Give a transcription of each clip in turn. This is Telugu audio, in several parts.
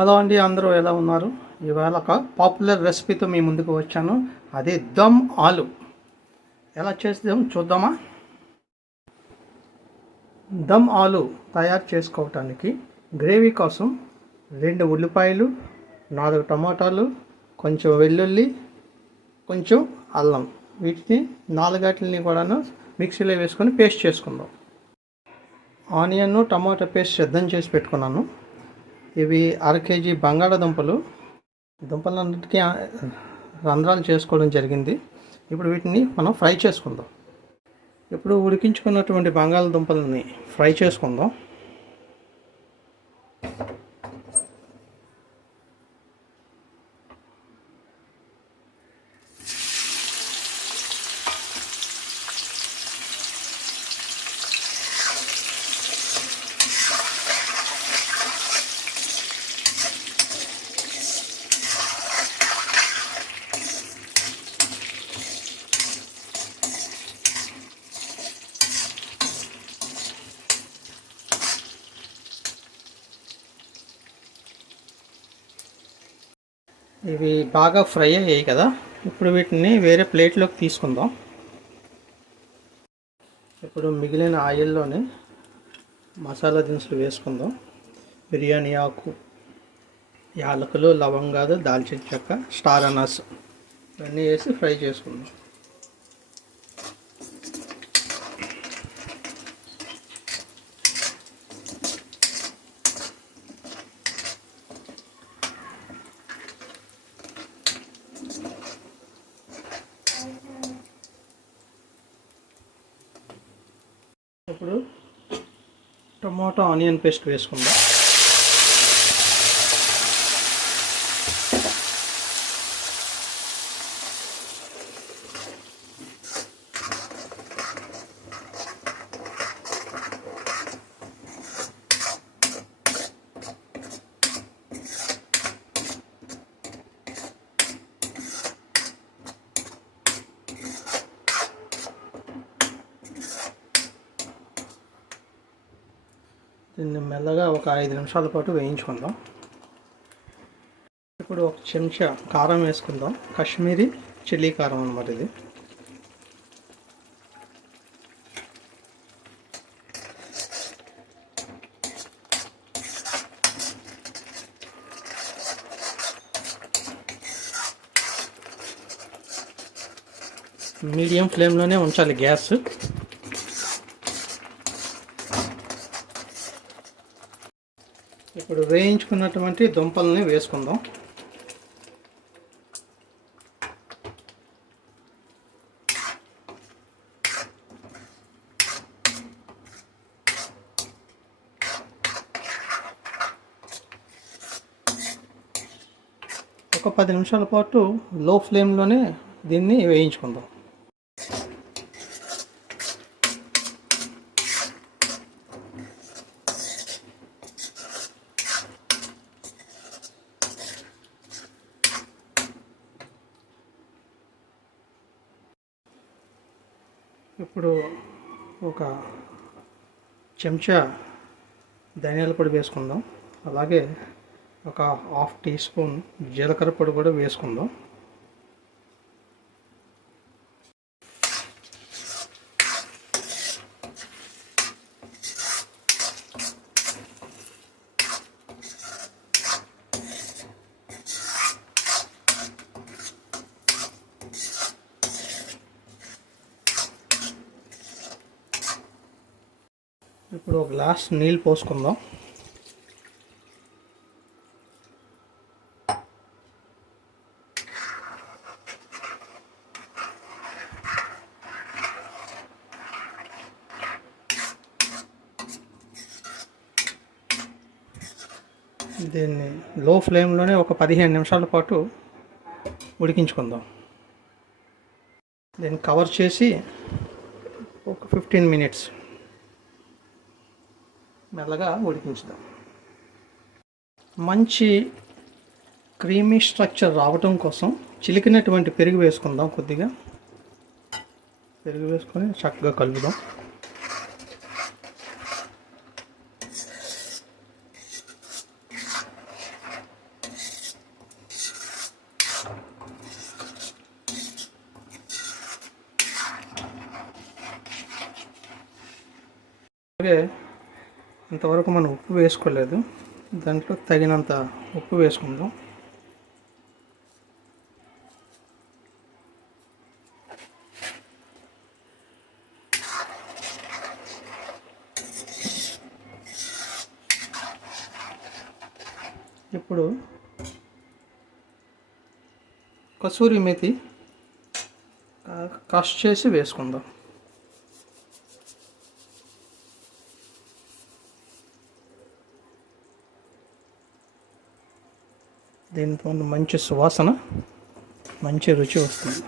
హలో అండి, అందరూ ఎలా ఉన్నారు? ఇవాళ ఒక పాపులర్ రెసిపీతో మీ ముందుకు వచ్చాను. అది దమ్ ఆలు. ఎలా చేద్దాం చూద్దామా? దమ్ ఆలు తయారు చేసుకోవటానికి గ్రేవీ కోసం 2 ఉల్లిపాయలు, 4 టమాటాలు, కొంచెం వెల్లుల్లి, కొంచెం అల్లం, వీటిని 4 కూడాను మిక్సీలో వేసుకొని పేస్ట్ చేసుకుందాం. ఆనియన్ టమాటా పేస్ట్ సిద్ధం చేసి పెట్టుకున్నాను. ఇవి 1/2 కేజీ బంగాళాదుంపలు. దుంపలన్నిటికీ రంధ్రాలు చేసుకోవడం జరిగింది. ఇప్పుడు వీటిని మనం ఫ్రై చేసుకుందాం. ఇప్పుడు ఉడికించుకున్నటువంటి బంగాళాదుంపలని ఫ్రై చేసుకుందాం. ఇవి బాగా ఫ్రై అయ్యాయి కదా, ఇప్పుడు వీటిని వేరే ప్లేట్లోకి తీసుకుందాం. ఇప్పుడు మిగిలిన ఆయిల్లోనే మసాలా దినుసులు వేసుకుందాం. బిర్యానీ ఆకు, యాలకులు, లవంగాలు, దాల్చిన చెక్క, స్టార్ అనాస్ ఇవన్నీ వేసి ఫ్రై చేసుకుందాం. ఇప్పుడు టమాటో ఆనియన్ పేస్ట్ వేసుకుందాం. దీన్ని మెల్లగా ఒక 5 నిమిషాల పాటు వేయించుకుందాం. ఇప్పుడు ఒక చెంచా కారం వేసుకుందాం. కాశ్మీరీ చిల్లీ కారం అన్నమాట ఇది. మీడియం ఫ్లేమ్లోనే ఉంచాలి గ్యాస్. ఇప్పుడు వేయించుకున్నటువంటి దుంపల్ని వేసుకుందాం. ఒక 10 నిమిషాల పాటు లో ఫ్లేమ్లోనే దీన్ని వేయించుకుందాం. ఇప్పుడు ఒక చెంచా ధనియాల పొడి వేసుకుందాం. అలాగే ఒక 1/2 టీ స్పూన్ జీలకర్ర పొడి కూడా వేసుకుందాం. ఇప్పుడు ఒక గ్లాస్ నీళ్ళు పోసుకుందాం. దీన్ని లో ఫ్లేమ్లోనే ఒక 15 నిమిషాల పాటు ఉడికించుకుందాం. దీన్ని కవర్ చేసి ఒక 15 మినిట్స్ మెల్లగా ఉడికించుదాం. మంచి క్రీమీ స్ట్రక్చర్ రావటం కోసం చిలికినటువంటి పెరుగు వేసుకుందాం. కొద్దిగా పెరుగు వేసుకొని చక్కగా కలుపుదాం. అలాగే ఇంతవరకు మనం ఉప్పు వేసుకోలేదు, దాంట్లో తగినంత ఉప్పు వేసుకుందాం. ఇప్పుడు కసూరి మేతి కష్ చేసి వేసుకుందాం. దీంతో మంచి సువాసన, మంచి రుచి వస్తుంది.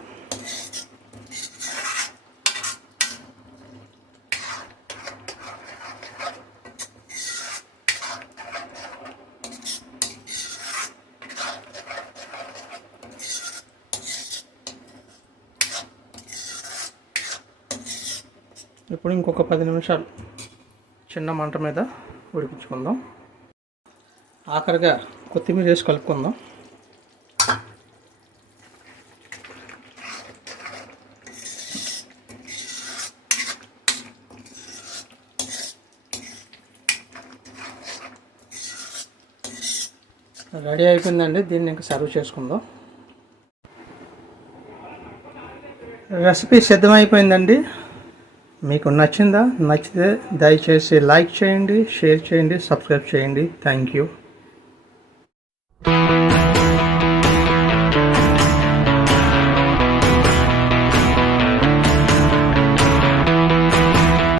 ఇప్పుడు ఇంకొక 10 నిమిషాలు చిన్న మంట మీద ఉడికించుకుందాం. ఆఖరిగా కొత్తిమీర వేసి కలుపుకుందాం. రెడీ అయిపోయిందండి. దీన్ని ఇంకా సర్వ్ చేసుకుందాం. రెసిపీ సిద్ధమైపోయిందండి. మీకు నచ్చిందా? నచ్చితే దయచేసి లైక్ చేయండి, షేర్ చేయండి, సబ్స్క్రైబ్ చేయండి. Thank you.